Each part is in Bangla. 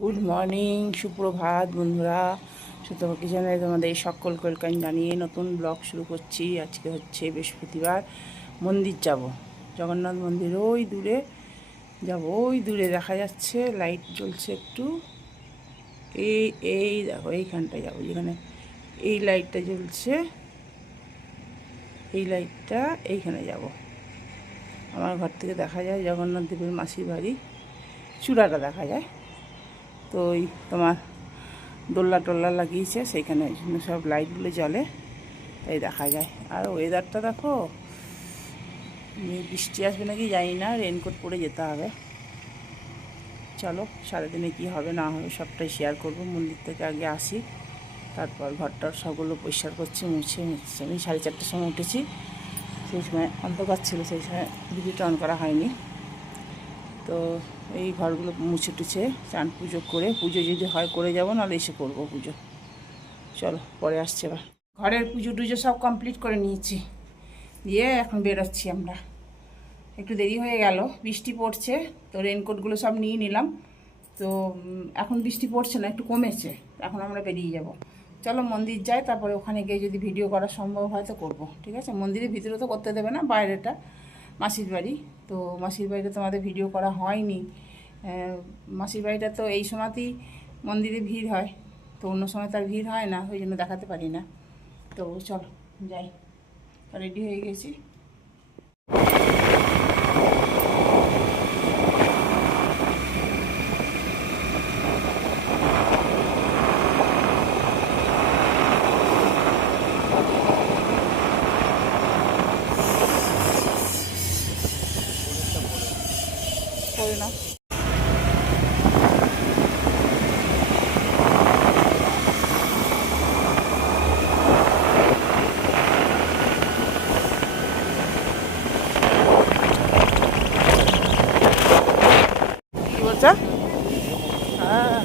গুড মর্নিং, সুপ্রভাত বন্ধুরা। সুতপা কিচেনে তোমাদের সকলকে ওয়েলকাম জানিয়ে নতুন ব্লগ শুরু করছি। আজকে হচ্ছে বৃহস্পতিবার। মন্দির যাব, জগন্নাথ মন্দির ওই দূরে যাব। ওই দূরে দেখা যাচ্ছে লাইট জ্বলছে একটু। এই এই দেখো এইখানটায় যাবো, যেখানে এই লাইটটা জ্বলছে, এই লাইটটা এইখানে যাব। আমার ঘর থেকে দেখা যায় জগন্নাথ দেবের মাসির বাড়ি, চূড়াটা দেখা যায়। তো ওই তোমার দোল্লা টোল্লা লাগিয়েছে, সেইখানে ওই জন্য সব লাইটগুলো জ্বলে, তাই দেখা যায়। আর ওয়েদারটা দেখো, বৃষ্টি আসবে নাকি জানি না, রেনকোট পরে যেতে হবে। চলো সারাদিনে কি হবে না হবে সবটাই শেয়ার করব। মন্দির থেকে আগে আসি, তারপর ঘরটার সবগুলো পরিষ্কার করছি, মুছে মুছছি। আমি 4:30টার সময় উঠেছি, সেই সময় অন্ধকার ছিল, সেই সময় ভিডিওটা অন করা হয়নি। তো এই ঘরগুলো মুছে টুছে চান পুজো করে, পুজো যদি হয় করে যাব, নাহলে এসে করবো পুজো। চলো পরে আসছে। এবার ঘরের পুজো টুজো সব কমপ্লিট করে নিয়েছি, দিয়ে এখন বেরোচ্ছি আমরা। একটু দেরি হয়ে গেল, বৃষ্টি পড়ছে, তো রেনকোটগুলো সব নিয়ে নিলাম। তো এখন বৃষ্টি পড়ছে না, একটু কমেছে, এখন আমরা বেরিয়ে যাব। চলো মন্দির যাই, তারপরে ওখানে গিয়ে যদি ভিডিও করা সম্ভব হয় তো করবো। ঠিক আছে, মন্দিরের ভিতরে তো করতে দেবে না, বাইরেটা মাসির বাড়ি। তো মাসির বাড়িতে তো আমাদের ভিডিও করা হয়নি। মাসির বাড়িটা তো এই সময়তেই মন্দিরে ভিড় হয়, তো অন্য সময় তার ভিড় হয় না, ওই জন্য দেখাতে পারি না। তো চলো যাই, রেডি হয়ে গেছি। করে না কি বলছো? হ্যাঁ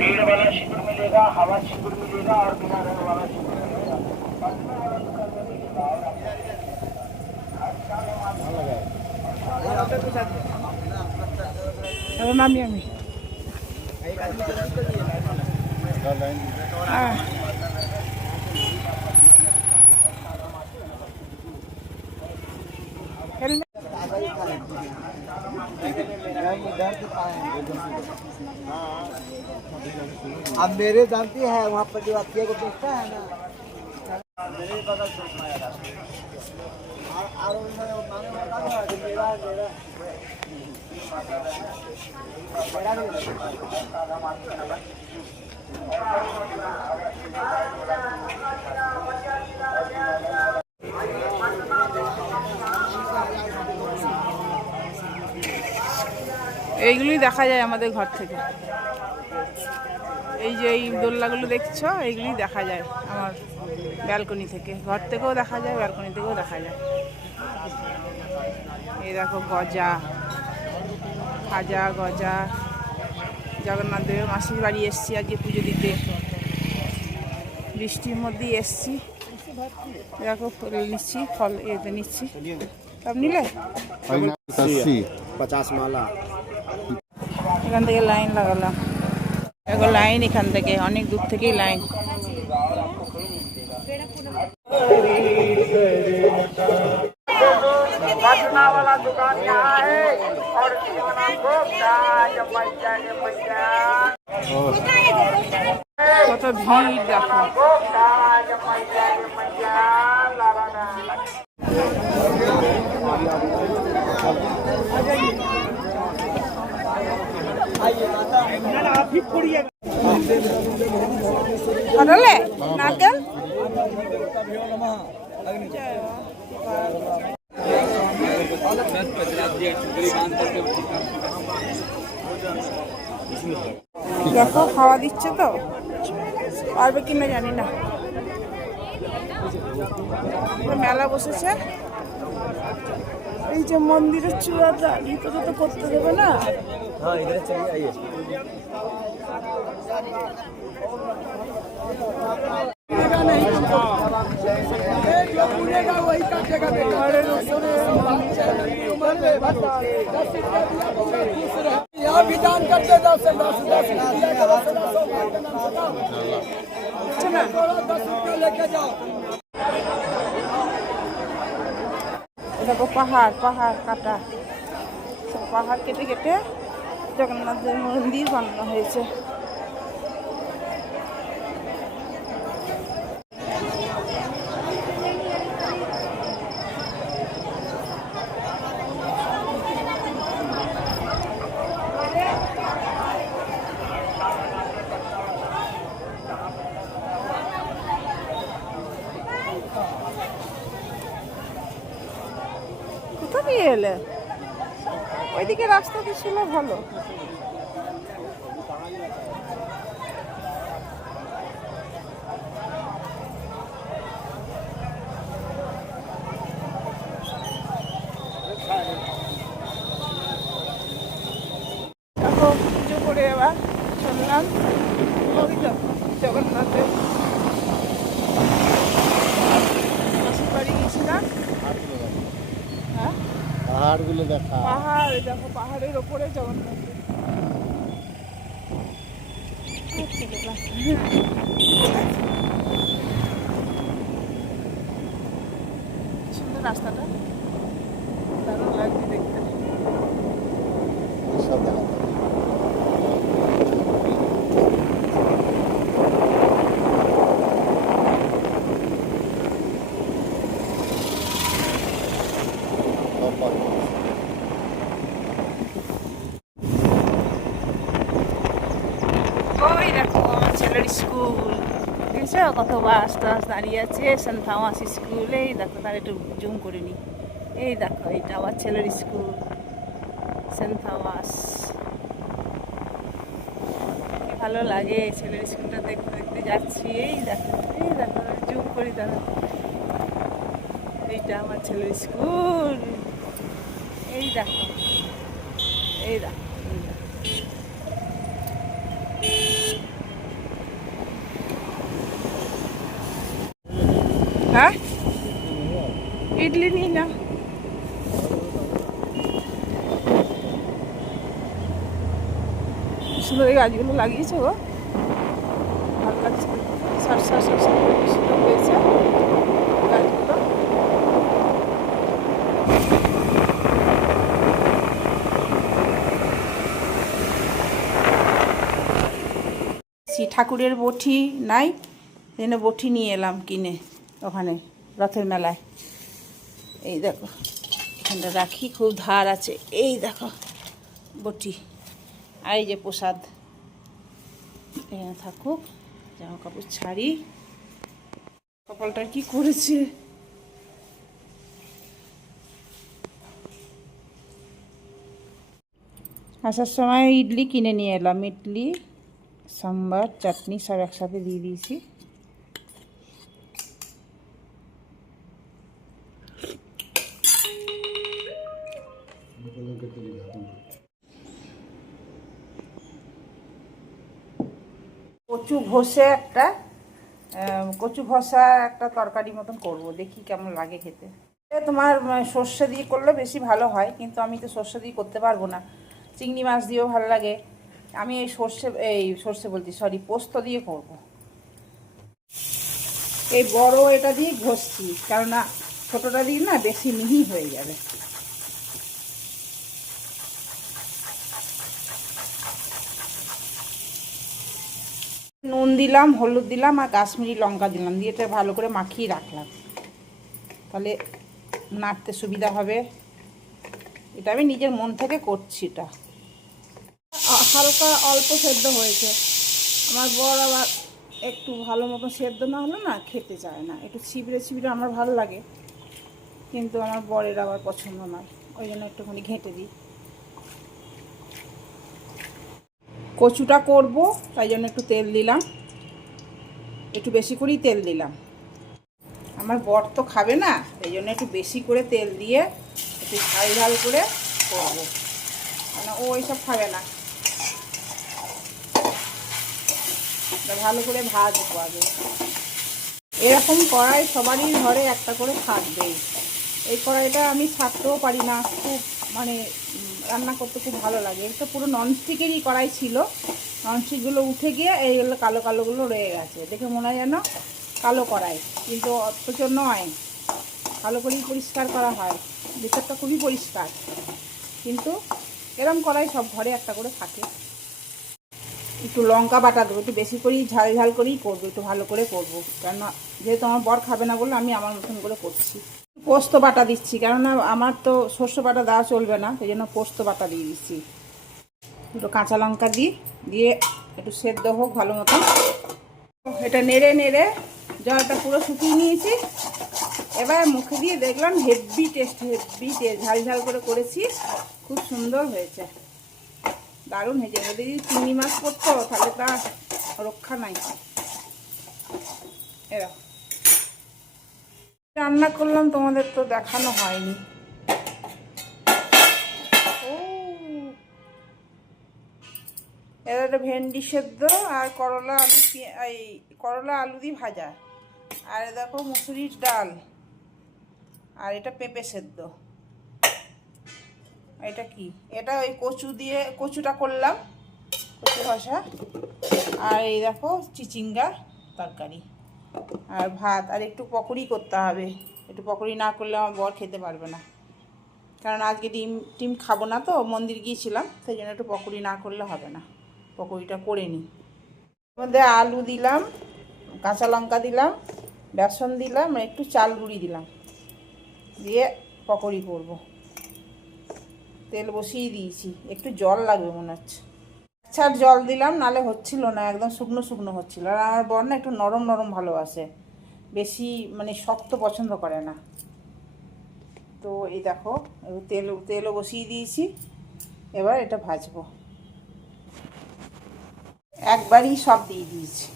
पेड़ वाला शिविर मिलेगा, हवा शिविर मिलेगा और बिना रंग वाला शिविर मिलेगा। নামি আমি अब मेरे जानती है वहाँ पर जो अतिया को देखता है ना, मेरे बगल से এইগুলোই দেখা যায় আমাদের ঘর থেকে। এই যে এই দোলনাগুলো দেখছো, এইগুলি দেখা যায় আমার ব্যালকনি থেকে। ঘর থেকেও দেখা যায়, ব্যালকনি থেকেও দেখা যায়। এই দেখো গজা, খাজা, গজা। জগন্নাথ দেবের মাসির বাড়ি এসছি আজকে পুজো দিতে, বৃষ্টির মধ্যেই এসছি। দেখো ফল নিচ্ছি, ফল এতে নিচ্ছি। সব নিলে 50 माला। এখান থেকে লাইন লাগালাম, দেখো লাইন এখান থেকে অনেক দূর থেকেই লাইন। बजना वाला दुकान यहाँ है और जीवना गोप्ता जब मैया के मैया কত ভিড় দেখো। गोप्ता जब मैया के मैया लाला কটলে নারকেল দেখো, খাওয়া দিচ্ছে তো, পারবে কিনা জানি না। মেলা বসেছে, এই যে মন্দিরের চূড়াটা, ভিতরে তো করতে দেবে না। हाँ इधर चलिए आइए। यहाँ भी दान करते जाओ से 10 रुपया लेके जाओ। দেখো পাহাড় পাহাড় কাটা, সব পাহাড় কেটে কেটে জগন্নাথের মন্দির বানানো হয়েছে। কোথা দিয়ে এলে? ওইদিকে রাস্তা তো ছিল ভালো। দেখো পুজো করে এবার শুনলাম ওই তো জগন্নাথের মাসির বাড়ি গেছিলাম। হ্যাঁ পাহাড়গুলো দেখা, পাহাড় দেখো, পাহাড়ের ওপরে জগন্নাথ। সুন্দর রাস্তাটা, দারুণ লাগছে দেখতে। সব দেখা ওই দেখো আমার ছেলের স্কুল, দেখেছো কত বাস টাস দাঁড়িয়ে আছে। সেন্ট থমাস স্কুল, এই দেখো, তার একটু জুম করে নি। এই দেখো, এইটা আমার ছেলের স্কুল, সেন্ট থমাস। কি ভালো লাগে ছেলের স্কুলটা দেখতে দেখতে যাচ্ছি। এই দেখো, এই দেখো, জুম করি দাঁড়া। এইটা আমার ছেলের স্কুল, এই দেখো, এই দেখো, এই দেখো। হ্যাঁ ইডলি নিই না। সুন্দর এই গাছগুলো লাগিয়েছে গো, ভালো লাগছে। সারসা সারসা সুন্দর হয়েছে গাছগুলো। ঠাকুরের বটি নাই, যেন বটি নিয়ে এলাম কিনে ওখানে রথের মেলায়। এই দেখো, এখানটা রাখি, খুব ধার আছে। এই দেখো বটি, আর এই যে প্রসাদ। এখানে থাকুক, জামা কাপড় ছাড়ি। কপালটা কি করেছে। আসার সময় ইডলি কিনে নিয়ে এলাম, ইডলি সাম্বার চাটনি সব একসাথে দিয়ে দিয়েছি। কচু ঘষে একটা কচু ঘষা একটা তরকারি মতন করব, দেখি কেমন লাগে খেতে। তোমার সর্ষে দিয়ে করলে বেশি ভালো হয়, কিন্তু আমি তো সর্ষে দিয়ে করতে পারবো না। চিংড়ি মাছ দিয়েও ভালো লাগে। আমি এই সর্ষে বলছি, সরি, পোস্ত দিয়ে করব। এই বড় এটা দিয়ে ঘষছি, কেননা ছোটোটা দিয়ে না বেশি মিহি হয়ে যাবে। নুন দিলাম, হলুদ দিলাম, আর কাশ্মীরি লঙ্কা দিলাম, দিয়ে এটা ভালো করে মাখিয়ে রাখলাম, তাহলে নাড়তে সুবিধা হবে। এটা আমি নিজের মন থেকে করছি। এটা হালকা অল্প সেদ্ধ হয়েছে। আমার বর আবার একটু ভালো মতো সেদ্ধ না হলে না খেতে চায় না, একটু ছিবড়ে ছিবড়ে আমার ভালো লাগে, কিন্তু আমার বরের আবার পছন্দ নয়, ওই জন্য একটুখানি ঘেঁটে দিই। কচুটা করব, তাই জন্য একটু তেল দিলাম, একটু বেশি করেই তেল দিলাম। আমার বর তো খাবে না, এই জন্য একটু বেশি করে তেল দিয়ে একটু ঝাল ঝাল করে করবো, কারণ ও এইসব খাবে না। ভালো করে ভাজবো আগে। এরকম কড়াই সবারই ঘরে একটা করে থাকবেই। এই কড়াইটা আমি ছাড়তেও পারি না, খুব মানে রান্না করতে খুব ভালো লাগে। এটা পুরো ননস্টিকেরই কড়াই ছিল, ননস্টিকগুলো উঠে গিয়ে এইগুলো কালো কালোগুলো রয়ে গেছে, দেখে মনে হয় যেন কালো কড়াই, কিন্তু অথচ নয়, ভালো করেই পরিষ্কার করা হয়, ভিতরটা খুবই পরিষ্কার। কিন্তু এরম কড়াই সব ঘরে একটা করে থাকে। একটু লঙ্কা বাটা দেবো, একটু বেশি করেই ঝাল ঝাল করেই করবো, একটু ভালো করে করবো, কেননা যেহেতু আমার বর খাবে না বলে আমি আমার মতন করে করছি। পোস্ত বাটা দিচ্ছি, কেননা আমার তো সর্ষে বাটা দেওয়া চলবে না, সেই জন্য পোস্ত বাটা দিয়ে দিচ্ছি। একটু কাঁচা লঙ্কা দিয়ে একটু সেদ্ধ হোক ভালো মতন। এটা নেড়ে নেড়ে জলটা পুরো শুকিয়ে নিয়েছি। এবার মুখে দিয়ে দেখলাম হেভি টেস্ট, ঝাল ঝাল করে করেছি, খুব সুন্দর হয়েছে, দারুণ হয়েছে। যদি চিংড়ি মাছ পড়তো তাহলে তা রক্ষা নাই। এরকম রান্না করলাম, তোমাদের তো দেখানো হয়নি। ও এবার একটা ভেন্ডি সেদ্ধ আর করলা আলু দিয়ে ভাজা, আর দেখো মুসুরির ডাল, আর এটা পেঁপে সেদ্ধ। এটা কি? এটা ওই কচুটা করলাম, কচু ভাষা। আর এই দেখো চিচিঙ্গা তরকারি আর ভাত, আর একটু পকোড়ি করতে হবে। একটু পকোড়ি না করলে আমার বর খেতে পারবে না, কারণ আজকে ডিম খাবো না, তো মন্দির গিয়েছিলাম, সেই জন্য একটু পকোড়ি না করলে হবে না, পকোড়িটা করে নিই। এর মধ্যে আলু দিলাম, কাঁচা লঙ্কা দিলাম, বেসন দিলাম, আর একটু চাল গুঁড়ি দিলাম, দিয়ে পকোড়ি করব। তেল বসিয়ে দিয়েছি, একটু জল লাগবে মনে হচ্ছে, আচ্ছা জল দিলাম, নালে হচ্ছিল না, একদম শুকনো শুকনো হচ্ছিল। আর আমার বর না একটু নরম নরম ভালোবাসে, বেশি মানে শক্ত পছন্দ করে না। তো এই দেখো তেলও বসিয়ে দিয়েছি, এবার এটা ভাজবো। একবারই সব দিয়ে দিয়েছি,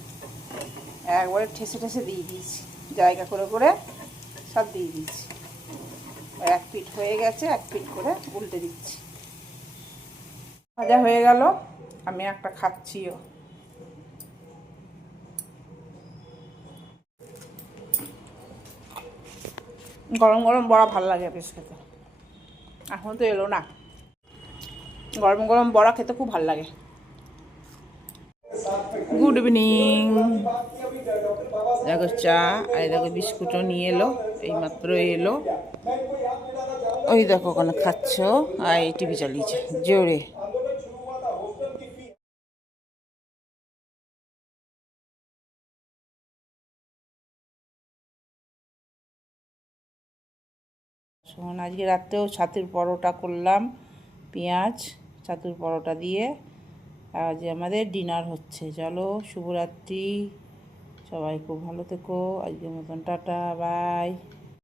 একবারে ঠেসে ঠেসে দিয়ে দিয়েছি, জায়গা করে করে সব দিয়ে দিয়েছি। এক পিঠ হয়ে গেছে, এক পিঠ করে উল্টে দিচ্ছি। ভাজা হয়ে গেল, আমি একটা খাচ্ছিও। গরম গরম বড়া ভালো লাগে বেশ খেতে, এখন তো এলো না। গরম গরম বড়া খেতে খুব ভালো লাগে। গুড ইভিনিং, দেখো চা, আর দেখো বিস্কুটও নিয়ে এলো, এইমাত্র এলো। ওই দেখো ওখানে খাচ্ছ, আর এই টিভি চালিয়েছে জোরে। শোন, আজকে রাত্রেও ছাতুর পরোটা করলাম, পেঁয়াজ ছাতুর পরোটা দিয়ে। আজ আমাদের ডিনার হচ্ছে। চলো, শুভরাত্রি, সবাই খুব ভালো থেকো, আজকের মতন টাটা, বাই।